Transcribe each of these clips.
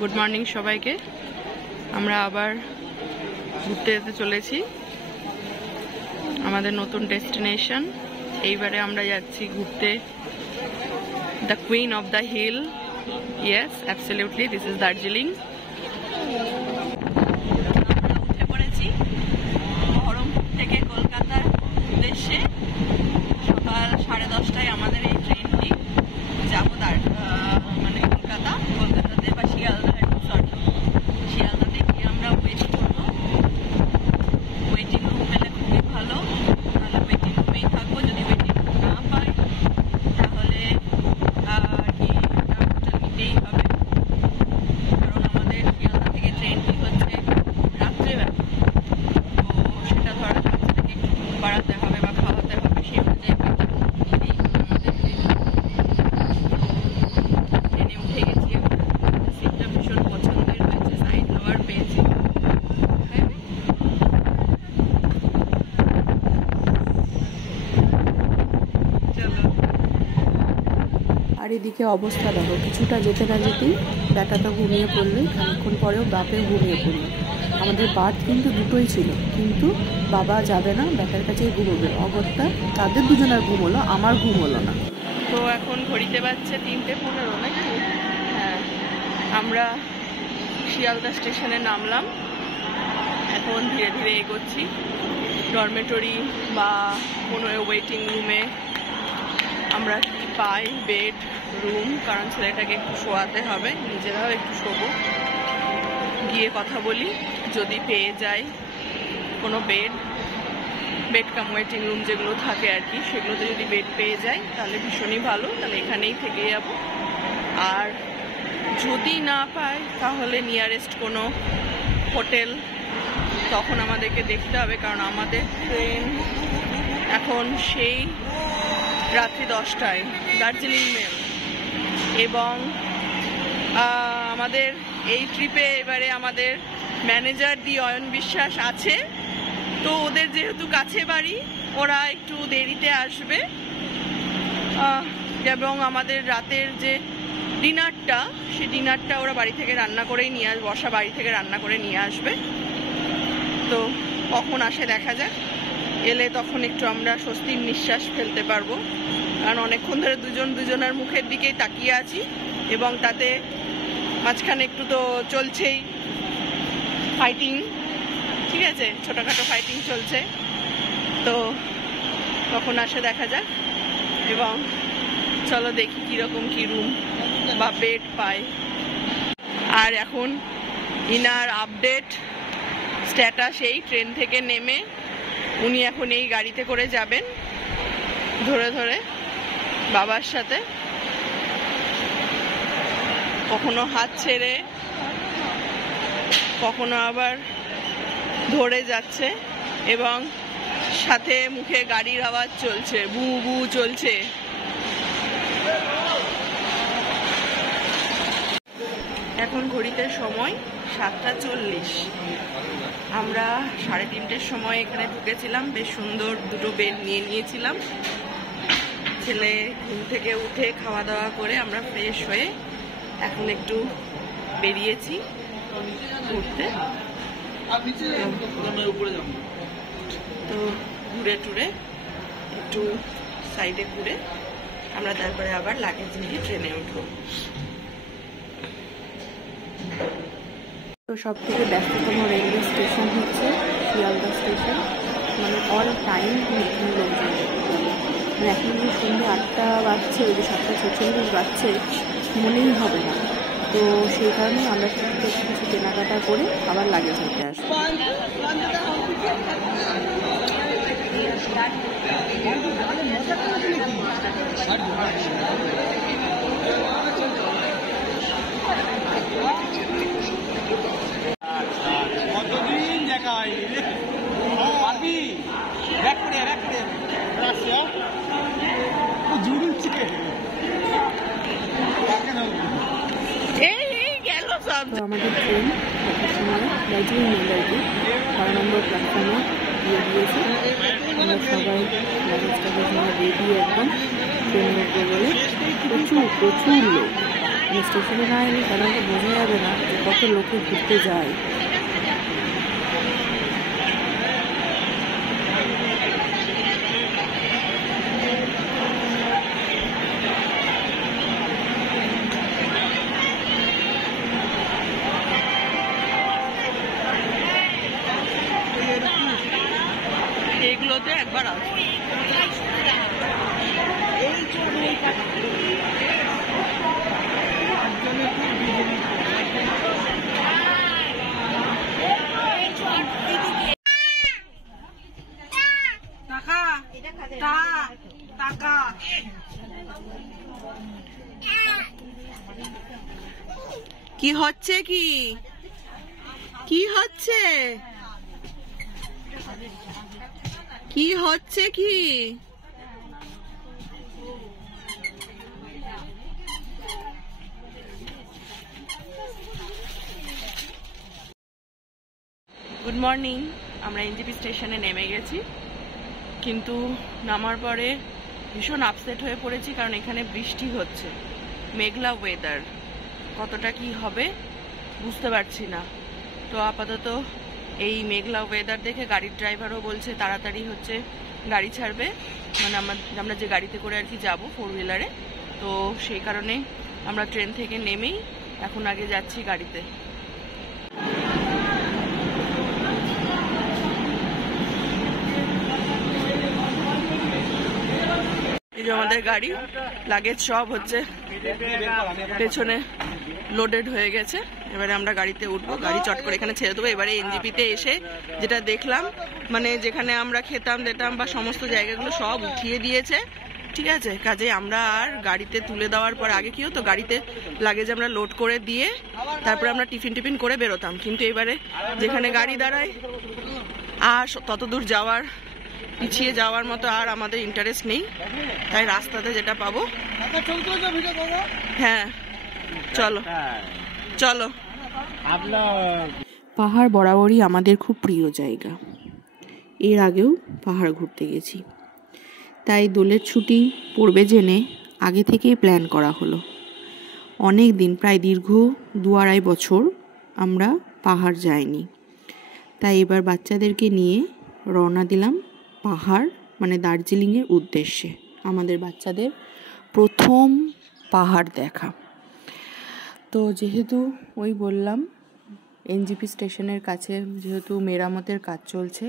Good morning সবাইকে। আমরা আবার ঘুরতে যেতে চলেছি আমাদের নতুন ডেস্টিনেশন। এইবারে আমরা যাচ্ছি ঘুরতে the queen of the hill. Yes, absolutely, this is Darjeeling. উঠে পড়েছি বহরমপুর থেকে কলকাতার উদ্দেশ্যে। সকাল 10:30টায় আমাদের এই ট্রেনটি যাবো মানে কলকাতাতে বা শিয়ালদাতে গিয়ে আমরা ওয়েট করবো। ওয়েটিং রুম পেলে খুবই ভালো, তাহলে ওয়েটিং রুমেই থাকবো। যদি ওয়েটিং রুম না পাই তাহলে আর কি হোটেল নিতেই হবে, কারণ আমাদের শিয়ালদা থেকে ট্রেনটি হচ্ছে রাত্রেবেলা। তো সেটা ধরা বাচ্চাটাকে একটু ঘুম পাড়াতে হবে বা খাওয়াতে হবে, সেই অনুযায়ী ট্রেনে উঠে গেছি। সিটটা ভীষণ পছন্দের হয়েছে, সাইড লোয়ার পেয়েছি। আর এদিকে অবস্থা দেখো, কিছুটা যেতে না যেতেই ব্যাটাটা ঘুমিয়ে পড়লে, খানিক্ষণ পরেও বাপেও ঘুমিয়ে পড়লো। আমাদের বার্থ কিন্তু দুটোই ছিল, কিন্তু বাবা যাবে না, ব্যাটার কাছেই ঘুমোবে। অগত্যা তাদের দুজনের ঘুম হলো, আমার ঘুম হলো না। তো এখন ঘড়িতে বাজছে 3:15 নাকি? হ্যাঁ, আমরা শিয়ালদা স্টেশনে নামলাম। এখন ধীরে ধীরে এগোচ্ছি ডরমেটরি বা কোনো ওয়েটিং রুমে আমরা কি পাই, বেড রুম, কারণ ছেলেটাকে একটু শোয়াতে হবে, নিজেরাও একটু শোবো। গিয়ে কথা বলি, যদি পেয়ে যাই কোনো বেড কাম ওয়েটিং রুম যেগুলো থাকে আর কি, সেগুলোতে যদি বেড পেয়ে যাই তাহলে ভীষণই ভালো, তাহলে এখানেই থেকে যাব। আর যদি না পাই তাহলে নিয়ারেস্ট কোনো হোটেল তখন আমাদেরকে দেখতে হবে, কারণ আমাদের ট্রেন এখন সেই রাত্রি 10টায় দার্জিলিং মেল। এবং আমাদের এই ট্রিপে এবারে আমাদের ম্যানেজার দি অয়ন বিশ্বাস আছে। তো ওদের যেহেতু কাছে বাড়ি, ওরা একটু দেরিতে আসবে এবং আমাদের রাতের যে ডিনারটা, সেই ডিনারটা ওরা বাড়ি থেকে রান্না করেই নিয়ে আসবে, বসা বাড়ি থেকে রান্না করে নিয়ে আসবে। তো কখন আসে দেখা যাক, এলে তখন একটু আমরা স্বস্তির নিঃশ্বাস ফেলতে পারবো, কারণ অনেকক্ষণ ধরে দুজনের মুখের দিকেই তাকিয়ে আছি। এবং তাতে মাঝখানে একটু তো চলছেই ফাইটিং, ঠিক আছে, ছোটোখাটো ফাইটিং চলছে। তো কখন আসে দেখা যাক, এবং চলো দেখি কীরকম কী রুম বা বেড পাই। আর এখন ইনার আপডেট স্ট্যাটাস এই ট্রেন থেকে নেমে উনি এখন এই গাড়িতে করে যাবেন ধরে ধরে বাবার সাথে, কখনো হাত ছেড়ে কখনো আবার ধরে যাচ্ছে, এবং সাথে মুখে গাড়ির আওয়াজ চলছে, বু বু চলছে। এখন ঘড়িতে সময় 7:40। আমরা 3:30-র সময় এখানে ঢুকেছিলাম। বেশ সুন্দর দুটো বেড নিয়ে নিয়েছিলাম। ছেলে ঘুম থেকে উঠে খাওয়া দাওয়া করে আমরা ফ্রেশ হয়ে এখন একটু বেরিয়েছি ঘুরতে। তো ঘুরে টুরে একটু সাইডে ঘুরে আমরা তারপরে আবার লাগেজ নিয়ে ট্রেনে উঠবো। তো সব থেকে ব্যস্ততম রেলওয়ে স্টেশন হচ্ছে শিয়ালদা স্টেশন। মানে অল টাইম লোকজন, মানে এখন যদি সন্ধ্যে 8টা বাজছে, ওই যে 7:46 বাজছে, মনেই হবে না। তো সেই কারণে আমরা কিছু কেনাকাটা করে আবার লাগেজ নিতে আসবো। কতদিন দেখাই পারবি ব্যাক করে রাশিয়া জুড়ুচ্ছে তো আমাদের ট্রেন দেখার সময় দার্জিলিং মেল আর কি 6 নম্বর প্ল্যাটফর্মে দিয়ে দিয়েছে। আমরা সবাই লাগেজটা রেডি একদম ট্রেনে উঠবো বলে। প্রচুর লোক, স্টেশনে না এলে কারণ বোঝা যাবে না যে লোকে ঘুরতে যায়। এগুলোতে একবার আসবো। কি হচ্ছে? কি কি হচ্ছে? কি হচ্ছে? কি গুড মর্নিং। আমরা এনজিপি স্টেশনে নেমে গেছি, কিন্তু নামার পরে ভীষণ আপসেট হয়ে পড়েছি, কারণ এখানে বৃষ্টি হচ্ছে, মেঘলা ওয়েদার। কতটা কি হবে বুঝতে পারছি না। তো আপাতত এই মেঘলা ওয়েদার দেখে গাড়ির ড্রাইভারও বলছে তাড়াতাড়ি হচ্ছে গাড়ি ছাড়বে, মানে আমরা যে গাড়িতে করে আর কি যাবো 4 হুইলারে। তো সেই কারণে আমরা ট্রেন থেকে নেমেই এখন আগে যাচ্ছি গাড়িতে। এই যে আমাদের গাড়ি, লাগেজ সব হচ্ছে পেছনে লোডেড হয়ে গেছে। এবারে আমরা গাড়িতে উঠবো, গাড়ি চট করে এখানে ছেড়ে দেবো। এবারে এনজিপিতে এসে যেটা দেখলাম, মানে যেখানে আমরা খেতাম দিতাম বা সমস্ত জায়গাগুলো সব উঠিয়ে দিয়েছে, ঠিক আছে। কাজে আমরা আর গাড়িতে তুলে দেওয়ার পর, আগে কি হতো গাড়িতে লাগেজ আমরা লোড করে দিয়ে তারপরে আমরা টিফিন করে বেরোতাম, কিন্তু এবারে যেখানে গাড়ি দাঁড়ায় আর তত দূর যাওয়ার, পিছিয়ে যাওয়ার মতো আর আমাদের ইন্টারেস্ট নেই। তাই রাস্তাতে যেটা পাবো, হ্যাঁ চলো চলো। পাহাড় বরাবরই আমাদের খুব প্রিয় জায়গা। এর আগেও পাহাড় ঘুরতে গেছি, তাই দোলের ছুটি পড়বে জেনে আগে থেকেই প্ল্যান করা হলো। অনেক দিন, প্রায় দীর্ঘ 2-2.5 বছর আমরা পাহাড় যাইনি, তাই এবার বাচ্চাদেরকে নিয়ে রওনা দিলাম পাহাড়, মানে দার্জিলিংয়ের উদ্দেশ্যে। আমাদের বাচ্চাদের প্রথম পাহাড় দেখা। তো যেহেতু ওই বললাম এনজিপি স্টেশনের কাছে যেহেতু মেরামতের কাজ চলছে,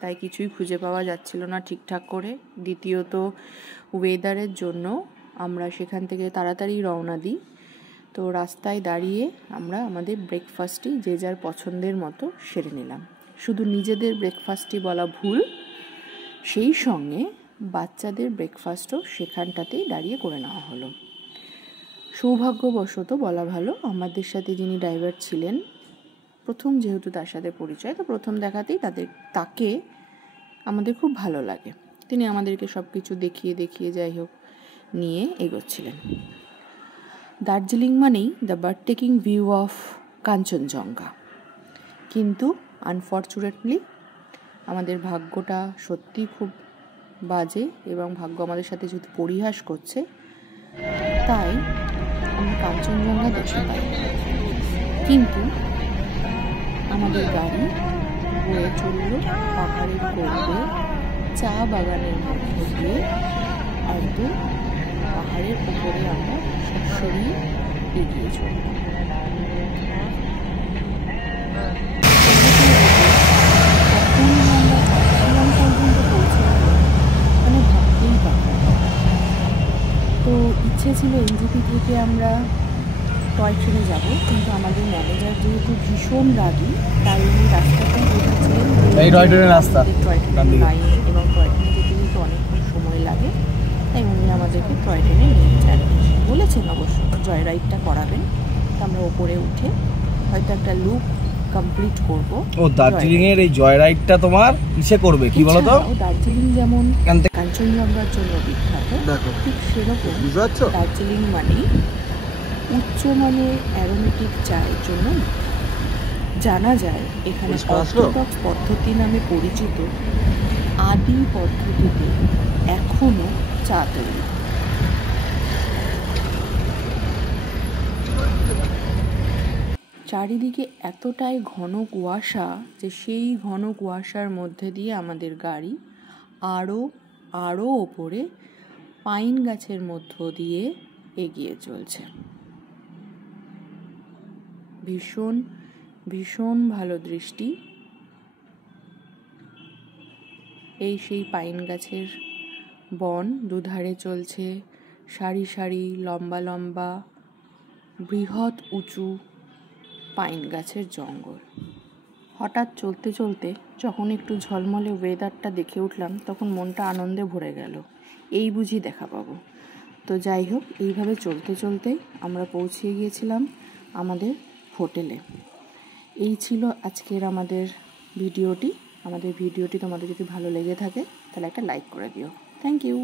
তাই কিছুই খুঁজে পাওয়া যাচ্ছিল না ঠিকঠাক করে। দ্বিতীয়ত ওয়েদারের জন্য আমরা সেখান থেকে তাড়াতাড়ি রওনা দিই। তো রাস্তায় দাঁড়িয়ে আমরা আমাদের ব্রেকফাস্টই যে যার পছন্দের মতো সেরে নিলাম। শুধু নিজেদের ব্রেকফাস্টই বলা ভুল, সেই সঙ্গে বাচ্চাদের ব্রেকফাস্টও সেখানটাতেই দাঁড়িয়ে করে নেওয়া হলো। সৌভাগ্যবশত বলা ভালো, আমাদের সাথে যিনি ড্রাইভার ছিলেন, প্রথম যেহেতু তার সাথে পরিচয়, তো প্রথম দেখাতেই তাকে আমাদের খুব ভালো লাগে। তিনি আমাদেরকে সব কিছু দেখিয়ে যাই হোক নিয়ে এগোচ্ছিলেন। দার্জিলিং মানেই the bird taking view of Kanchenjunga, কিন্তু আনফর্চুনেটলি আমাদের ভাগ্যটা সত্যি খুব বাজে, এবং ভাগ্য আমাদের সাথে যেহেতু পরিহাস করছে, তাই আমরা কাঞ্চনজঙ্ঘা দেখতে পাই। কিন্তু আমাদের গাড়ি বয়ে চলল পাহাড়ের কোলে, চা বাগানের মধ্যে দিয়ে একদম পাহাড়ের উপরে আমরা সরিয়ে এগিয়ে চলব। তো ইচ্ছে ছিল এনজিপি থেকে আমরা টয় ট্রেনে যাব, কিন্তু আমাদের ম্যানেজার যেহেতু ভীষণ রাগী, তাই উনি রাস্তাতেই বলেছিলেন টয় ট্রেন নাই, এবং টয় ট্রেনে যেতে কিন্তু অনেকক্ষণ সময় লাগে, তাই উনি আমাদেরকে টয় ট্রেনে নিয়ে যান বলেছেন। অবশ্য জয় রাইডটা করাবেন, তো আমরা ওপরে উঠে হয়তো একটা লুপ কমপ্লিট করব। ও দার্জিলিং এর এই জয় রাইডটা তোমার কিসে করবে কি বলো তো? দার্জিলিং যেমন কাঞ্চনজঙ্ঘার জন্য বিখ্যাত, ঠিক সেরকম দার্জিলিং মানে উচ্চমানের অ্যারোমেটিক চায়ের জন্য জানা যায়। এখানে অর্থোডক্স পদ্ধতি নামে পরিচিত আদি পদ্ধতিতে এখনো চা তৈরি। চারিদিকে এতটাই ঘন কুয়াশা যে সেই ঘন কুয়াশার মধ্যে দিয়ে আমাদের গাড়ি আরও ওপরে পাইন গাছের মধ্য দিয়ে এগিয়ে চলছে। ভীষণ ভীষণ ভালো দৃষ্টি। এই সেই পাইন গাছের বন, দুধারে চলছে সারি সারি লম্বা লম্বা বৃহৎ উঁচু পাইন গাছের জঙ্গল। হঠাৎ চলতে চলতে যখন একটু ঝলমলে ওয়েদারটা দেখে উঠলাম, তখন মনটা আনন্দে ভরে গেল। এই বুঝি দেখা পাবো। তো যাই হোক, এইভাবে চলতে চলতে আমরা পৌঁছে গিয়েছিলাম আমাদের হোটেলে। এই ছিল আজকের আমাদের ভিডিওটি। আমাদের ভিডিওটি তোমাদের যদি ভালো লেগে থাকে তাহলে একটা লাইক করে দিও। Thank you.